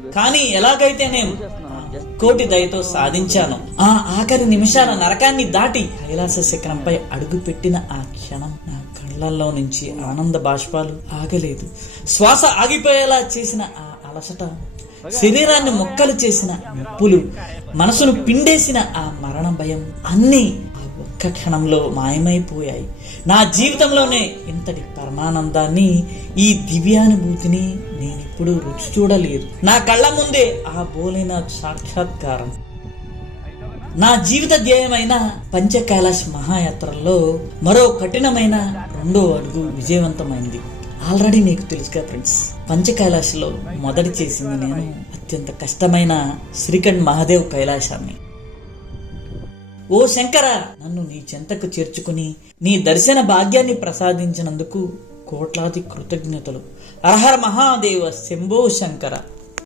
కానీ ఎలాగైతే నేను కోటి దయతో సాధించాను, ఆ ఆఖరి నిమిషాల నరకాన్ని దాటి కైలాస శిఖరంపై అడుగు పెట్టిన ఆ క్షణం నా కళ్ళల్లో నుంచి ఆనంద బాష్పాలు ఆగలేదు. శ్వాస ఆగిపోయేలా చేసిన ఆ అలసట, శరీరాన్ని మొక్కలు చేసిన నొప్పులు, మనసును పిండేసిన ఆ మరణ భయం అన్నీ ఆ ఒక్క క్షణంలో మాయమైపోయాయి. నా జీవితంలోనే ఇంతటి పరమానందాన్ని, ఈ దివ్యానుభూతిని నేనెప్పుడూ రుచి చూడలేదు. నా కళ్ళ ముందే ఆ భోలేనాథ్ సాక్షాత్కారం. నా జీవిత ధ్యేయమైన పంచకైలాష్ మహాయాత్రల్లో మరో కఠినమైన 2వ అడుగు విజయవంతమైంది. ఆల్రెడీ మీకు తెలుసుగా ఫ్రెండ్స్, పంచకైలాష్లో మొదటి చేసింది నేను అత్యంత కష్టమైన శ్రీఖండ్ మహాదేవ్ కైలాసాన్ని. ఓ శంకర, నన్ను నీ చెంతకు చేర్చుకుని నీ దర్శన భాగ్యాన్ని ప్రసాదించినందుకు కోట్లాది కృతజ్ఞతలు. హర హర మహాదేవ, శంభో శంకర.